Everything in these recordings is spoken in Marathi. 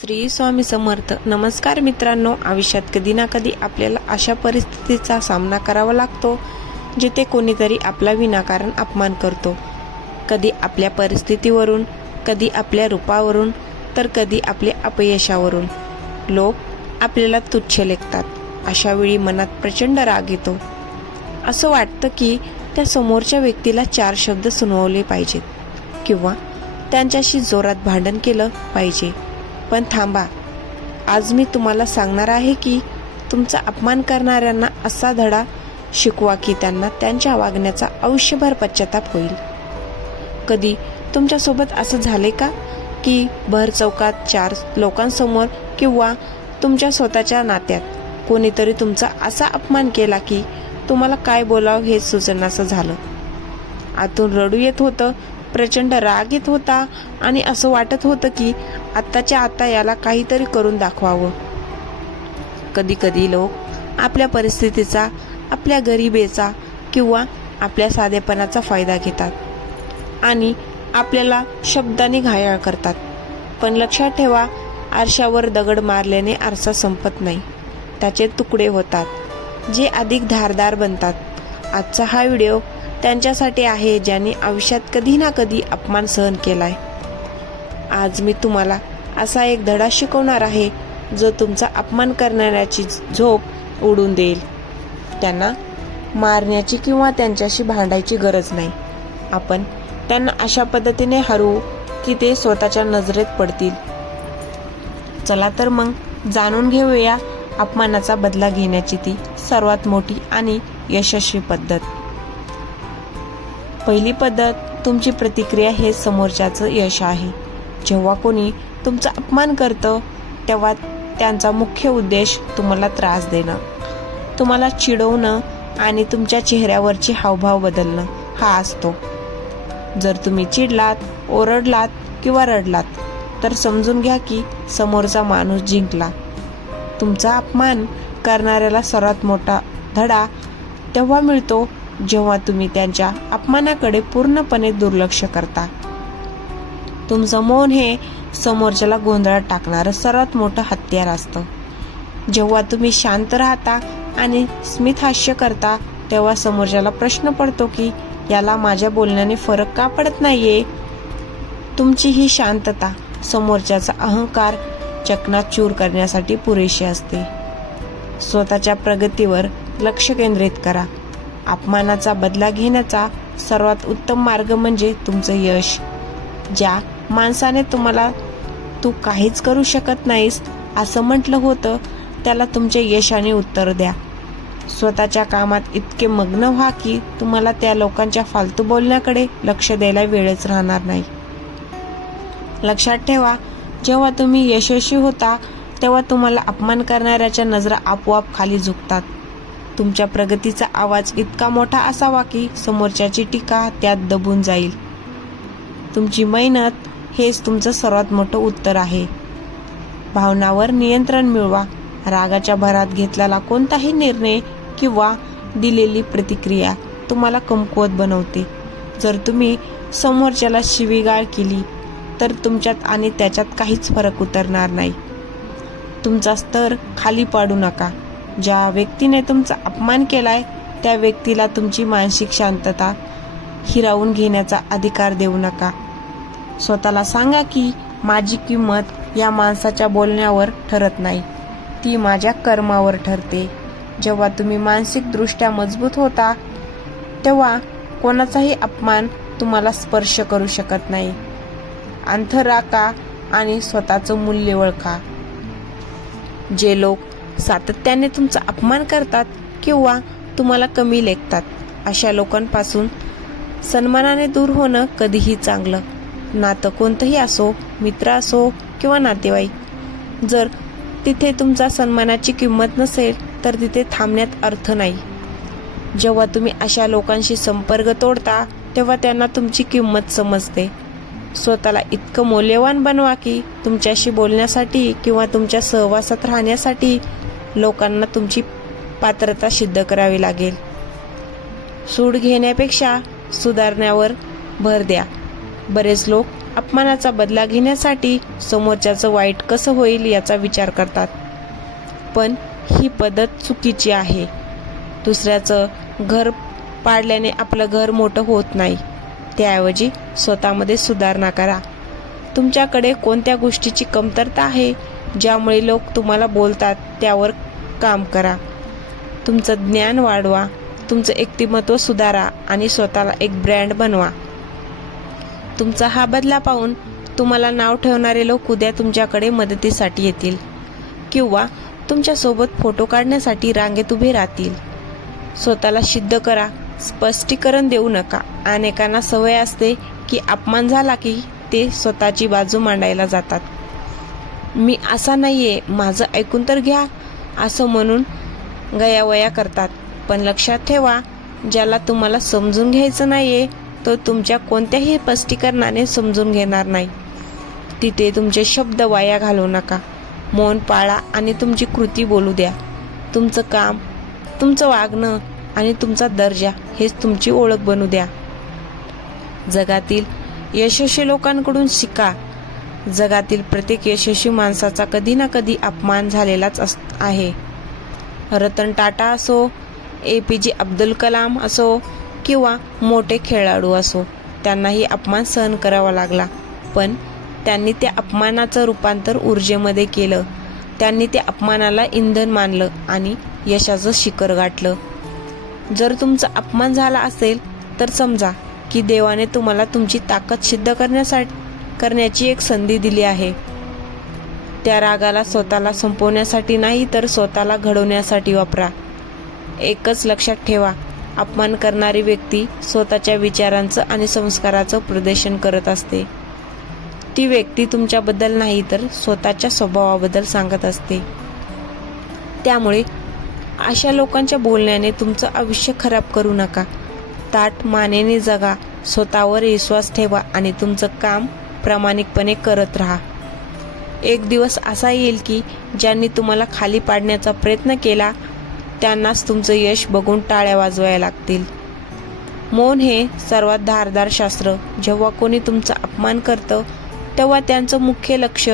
श्री स्वामी समर्थ. नमस्कार मित्रांनो, आयुष्यात कधी ना कधी आपल्याला अशा परिस्थितीचा सामना करावा लागतो जिथे कोणीतरी आपला विनाकारण अपमान करतो. कधी आपल्या परिस्थितीवरून, कधी आपल्या रूपावरून, तर कधी आपल्या अपयशावरून. लोक आपल्याला तुच्छ लेखतात. अशा वेळी मनात प्रचंड राग येतो. असं वाटतं की त्या समोरच्या व्यक्तीला 4 शब्द सुनावले पाहिजेत किंवा त्यांच्याशी जोरात भांडण केलं पाहिजे. पण थांबा, आज मी तुम्हाला सांगणार आहे की तुमचा अपमान करणाऱ्यांना असा धडा शिकवा की त्यांना त्यांच्या वागण्याचा आयुष्यभर पश्चाताप होईल. कधी तुमच्यासोबत असं झाले का की भर चौकात 4 लोकांसमोर किंवा तुमच्या स्वतःच्या नात्यात कोणीतरी तुमचा असा अपमान केला की तुम्हाला काय बोलावं हे सुचेनासं झालं. आतून रडू येत होतं, प्रचंड राग येत होता आणि असं वाटत होतं की आत्ताच्या आता याला काहीतरी करून दाखवावं. कधी कधी लोक आपल्या परिस्थितीचा, आपल्या गरिबीचा किंवा आपल्या साधेपणाचा फायदा घेतात आणि आपल्याला शब्दांनी घायाळ करतात. पण लक्षात ठेवा, आरशावर दगड मारल्याने आरसा संपत नाही, त्याचे तुकडे होतात जे अधिक धारदार बनतात. आजचा हा व्हिडिओ त्यांच्यासाठी आहे ज्यांनी आयुष्यात कधी ना कधी अपमान सहन केलाय. आज मी तुम्हाला असा एक धडा शिकवणार आहे जो तुमचा अपमान करणाऱ्याची झोप उडून देईल. त्यांना मारण्याची किंवा त्यांच्याशी भांडायची गरज नाही. आपण त्यांना अशा पद्धतीने हरवू की ते स्वतःच्या नजरेत पडतील. चला तर मग जाणून घेऊया अपमानाचा बदला घेण्याची ती सर्वात मोठी आणि यशस्वी पद्धत. पहिली पद्धत, तुमची प्रतिक्रिया हे समोरच्याचं यश आहे. जेव्हा कोणी तुमचा अपमान करतं तेव्हा त्यांचा मुख्य उद्देश तुम्हाला त्रास देणं, तुम्हाला चिडवणं आणि तुमच्या चेहऱ्यावरचे हावभाव बदलणं हा असतो. जर तुम्ही चिडलात, ओरडलात किंवा रडलात तर समजून घ्या की समोरचा माणूस जिंकला. तुमचा अपमान करणाऱ्याला सर्वात मोठा धडा तेव्हा मिळतो जेव्हा तुम्ही त्यांच्या अपमानाकडे पूर्णपणे दुर्लक्ष करता. तुमचं मौन हे समोरच्याला गोंधळात टाकणारं सर्वात मोठं हत्यार असतं. जेव्हा तुम्ही शांत राहता आणि स्मित हास्य करता तेव्हा समोरच्याला प्रश्न पडतो की याला माझ्या बोलण्याने फरक का पडत नाहीये. तुमची ही शांतता समोरच्याचा अहंकार चकनाचूर करण्यासाठी पुरेशी असते. स्वतःच्या प्रगतीवर लक्ष केंद्रित करा. अपमानाचा बदला घेण्याचा सर्वात उत्तम मार्ग म्हणजे तुमचं यश. ज्या माणसाने तुम्हाला तू काहीच करू शकत नाहीस असं म्हटलं होतं त्याला तुमच्या यशाने उत्तर द्या. स्वतःच्या कामात इतके मग्न व्हा की तुम्हाला त्या लोकांच्या फालतू बोलण्याकडे लक्ष द्यायला वेळच राहणार नाही. लक्षात ठेवा, जेव्हा तुम्ही यशस्वी होता तेव्हा तुम्हाला अपमान करणाऱ्याच्या नजरा आपोआप खाली झुकतात. तुमच्या प्रगतीचा आवाज इतका मोठा असावा की समोरच्याची टीका त्यात दबून जाईल. तुमची मेहनत हेच तुमचं सर्वात मोठं उत्तर आहे. भावनावर नियंत्रण मिळवा. रागाच्या भरात घेतलेला कोणताही निर्णय किंवा दिलेली प्रतिक्रिया तुम्हाला कमकुवत बनवते. जर तुम्ही समोरच्याला शिवीगाळ केली तर तुमच्यात आणि त्याच्यात काहीच फरक उतरणार नाही. तुमचा स्तर खाली पाडू नका. ज्या व्यक्तीने तुमचा अपमान केलाय त्या व्यक्तीला तुमची मानसिक शांतता हिरावून घेण्याचा अधिकार देऊ नका. स्वतःला सांगा की माझी किंमत या माणसाच्या बोलण्यावर ठरत नाही, ती माझ्या कर्मावर ठरते. जेव्हा तुम्ही मानसिकदृष्ट्या मजबूत होता तेव्हा कोणाचाही अपमान तुम्हाला स्पर्श करू शकत नाही. अंतर राखा आणि स्वतःचं मूल्य ओळखा. जे लोक सातत्याने तुमचा अपमान करतात किंवा तुम्हाला कमी लेखतात अशा लोकांपासून सन्मानाने दूर होणं कधीही चांगलं. नातं कोणतंही असो, मित्र असो किंवा नातेवाईक, जर तिथे तुमचा सन्मानाची किंमत नसेल तर तिथे थांबण्यात अर्थ नाही. जेव्हा तुम्ही अशा लोकांशी संपर्क तोडता तेव्हा त्यांना तुमची किंमत समजते. स्वतःला इतकं मौल्यवान बनवा की तुमच्याशी बोलण्यासाठी किंवा तुमच्या सहवासात राहण्यासाठी लोकांना तुमची पात्रता सिद्ध करावी लागेल. सूड घेण्यापेक्षा सुधारण्यावर भर द्या. बरेच लोक अपमानाचा बदला घेण्यासाठी समोरच्याचं वाईट कसं होईल याचा विचार करतात. पण ही पद्धत चुकीची आहे. दुसऱ्याचं घर पाडल्याने आपलं घर मोठं होत नाही. त्याऐवजी स्वतःमध्ये सुधारणा करा. तुमच्याकडे कोणत्या गोष्टीची कमतरता आहे ज्यामुळे लोक तुम्हाला बोलतात त्यावर काम करा. तुमचं ज्ञान वाढवा, तुमचं व्यक्तिमत्व सुधारा आणि स्वतःला एक ब्रँड बनवा. तुमचा हा बदला पाहून तुम्हाला नाव ठेवणारे लोक उद्या तुमच्याकडे मदतीसाठी येतील किंवा तुमच्यासोबत फोटो काढण्यासाठी रांगेत उभे राहतील. स्वतःला सिद्ध करा, स्पष्टीकरण देऊ नका. अनेकांना सवय असते की अपमान झाला की ते स्वतःची बाजू मांडायला जातात. मी असा नाहीये, माझं ऐकून तर घ्या असं म्हणून गयावया करतात. पण लक्षात ठेवा, ज्याला तुम्हाला समजून घ्यायचं नाहीये तो तुमच्या कोणत्याही स्पष्टीकरणाने समजून घेणार नाही. तिथे तुमचे शब्द वाया घालवू नका. मौन पाळा आणि तुमची कृती बोलू द्या. तुमचं काम, तुमचं वागणं आणि तुमचा दर्जा हेच तुमची ओळख बनू द्या. जगातील यशस्वी लोकांकडून शिका. जगातील प्रत्येक यशस्वी माणसाचा कधी ना कधी अपमान झालेलाच आहे. रतन टाटा असो, APJ अब्दुल कलाम असो किंवा मोठे खेळाडू असो, त्यांनाही अपमान सहन करावा लागला. पण त्यांनी त्या अपमानाचं रूपांतर ऊर्जेमध्ये केलं. त्यांनी त्या अपमानाला इंधन मानलं आणि यशाचं शिखर गाठलं. जर तुमचा अपमान झाला असेल तर समजा की देवाने तुम्हाला तुमची ताकद सिद्ध करण्याची एक संधी दिली आहे. त्या रागाला स्वतःला संपवण्यासाठी नाही तर स्वतःला घडवण्यासाठी वापरा. एकच लक्षात ठेवा, अपमान करणारी व्यक्ती स्वतःच्या विचारांचं आणि संस्काराचं प्रदर्शन करत असते. ती व्यक्ती तुमच्याबद्दल नाही तर स्वतःच्या स्वभावाबद्दल सांगत असते. त्यामुळे अशा लोकांच्या बोलण्याने तुमचं आयुष्य खराब करू नका. ताठ मानेने जगा, स्वतःवर विश्वास ठेवा आणि तुमचं काम प्रामाणिकपणे करत राहा. एक दिवस असा येईल की ज्यांनी तुम्हाला खाली पाडण्याचा प्रयत्न केला त्यांनाच तुमचं यश बघून टाळ्या वाजवायला लागतील. मौन हे सर्वात धारदार शास्त्र. जेव्हा कोणी तुमचा अपमान करतं तेव्हा त्यांचं मुख्य लक्ष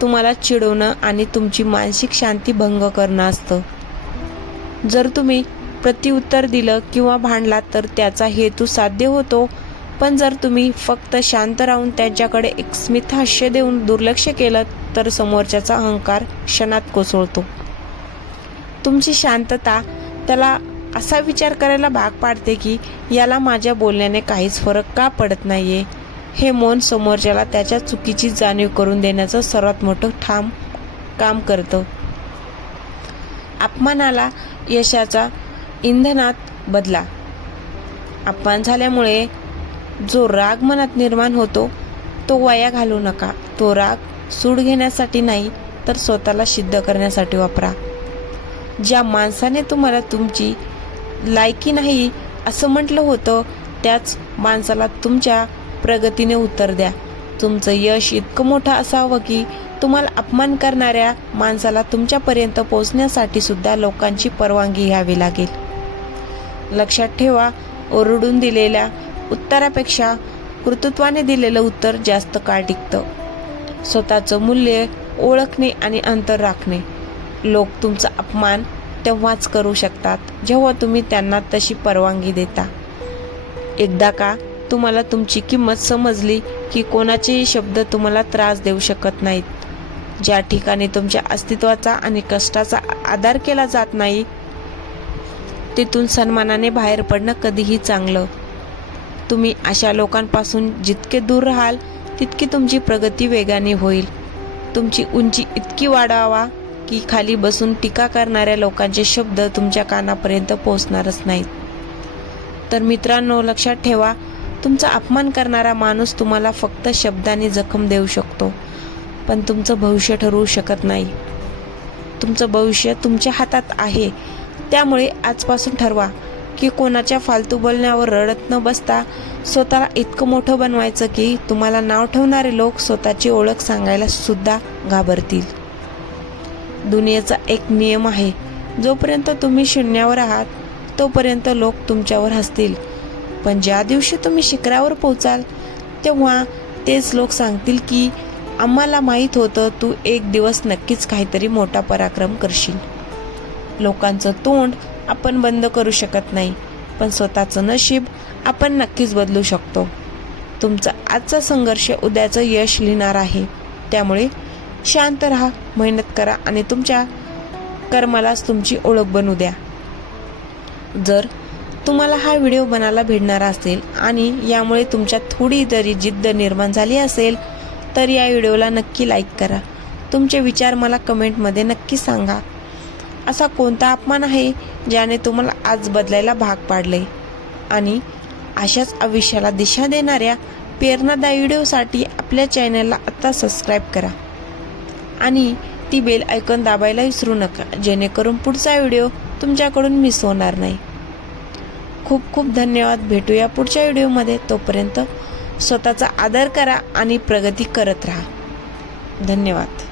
तुम्हाला चिडवणं आणि तुमची मानसिक शांती भंग करणं असतं. जर तुम्ही प्रत्युत्तर दिलं किंवा भांडलात तर त्याचा हेतू साध्य होतो. पण जर तुम्ही फक्त शांत राहून त्यांच्याकडे एक स्मित हास्य देऊन दुर्लक्ष केलं तर समोरच्याचा अहंकार क्षणात कोसळतो. तुमची शांतता त्याला असा विचार करायला भाग पाडते की याला माझ्या बोलण्याने काहीच फरक का पडत नाहीये. हे मौन समोरच्याला त्याच्या चुकीची जाणीव करून देण्याचं सर्वात मोठं ठाम काम करतं. अपमानाला यशाच्या इंधनात बदला. अपमान झाल्यामुळे जो राग मनात निर्माण होतो तो वाया घालवू नका. तो राग सूड घेण्यासाठी नाही तर स्वतःला सिद्ध करण्यासाठी वापरा. ज्या माणसाने तुम्हाला तुमची लायकी नाही असं म्हटलं होतं त्याच माणसाला तुमच्या प्रगतीने उत्तर द्या. तुमचं यश इतकं मोठं असावं की तुम्हाला अपमान करणाऱ्या माणसाला तुमच्यापर्यंत पोहोचण्यासाठी सुद्धा लोकांची परवानगी घ्यावी लागेल. लक्षात ठेवा, ओरडून दिलेल्या उत्तरापेक्षा कर्तृत्वाने दिलेलं उत्तर जास्त काळ टिकतं. स्वतःचं मूल्य ओळखणे आणि अंतर राखणे. लोक तुमचा अपमान तेव्हाच करू शकतात जेव्हा तुम्ही त्यांना तशी परवानगी देता. एकदा का तुम्हाला तुमची किंमत समजली की कोणाचेही शब्द तुम्हाला त्रास देऊ शकत नाहीत. ज्या ठिकाणी तुमच्या अस्तित्वाचा आणि कष्टाचा आदर केला जात नाही तिथून सन्मानाने बाहेर पडणं कधीही चांगलं. तुम्ही अशा लोकांपासून जितके दूर राहाल तितकी तुमची प्रगती वेगाने होईल. तुमची उंची इतकी वाढावा की खाली बसून टीका करणाऱ्या लोकांचे शब्द तुमच्या कानापर्यंत पोहोचणारच नाहीत. तर मित्रांनो, लक्षात ठेवा, तुमचा अपमान करणारा माणूस तुम्हाला फक्त शब्दाने जखम देऊ शकतो पण तुमचं भविष्य ठरवू शकत नाही. तुमचं भविष्य तुमच्या हातात आहे. त्यामुळे आजपासून ठरवा की कोणाच्या फालतू बोलण्यावर रडत न बसता स्वतःला इतकं मोठं बनवायचं की तुम्हाला नाव ठेवणारे लोक स्वतःची ओळख सांगायला सुद्धा घाबरतील. दुनियेचा एक नियम आहे, जोपर्यंत तुम्ही शून्यावर आहात तोपर्यंत लोक तुमच्यावर हसतील, पण ज्या दिवशी तुम्ही शिखरावर पोहोचाल तेव्हा तेच लोक सांगतील की आम्हाला माहीत होतं तू एक दिवस नक्कीच काहीतरी मोठा पराक्रम करशील. लोकांचं तोंड आपण बंद करू शकत नाही, पण स्वतःचं नशीब आपण नक्कीच बदलू शकतो. तुमचा आजचा संघर्ष उद्याचं यश लिहिणार आहे. त्यामुळे शांत राहा, मेहनत करा आणि तुमच्या कर्मालाच तुमची ओळख बनू द्या. जर तुम्हाला हा व्हिडिओ बनायला भेटणार असेल आणि यामुळे तुमच्यात थोडी जरी जिद्द निर्माण झाली असेल तर या व्हिडिओला नक्की लाईक करा. तुमचे विचार मला कमेंटमध्ये नक्की सांगा. असा कोणता अपमान आहे ज्याने तुम्हाला आज बदलायला भाग पाडले? आणि अशाच आयुष्याला दिशा देणाऱ्या प्रेरणादायी व्हिडिओसाठी आपल्या चॅनलला आता सबस्क्राईब करा आणि ती बेल आयकॉन दाबायला विसरू नका, जेणेकरून पुढचा व्हिडिओ तुमच्याकडून मिस होणार नाही. खूप खूप धन्यवाद. भेटूया पुढच्या व्हिडिओमध्ये. तोपर्यंत स्वतःचा आदर करा आणि प्रगती करत राहा. धन्यवाद.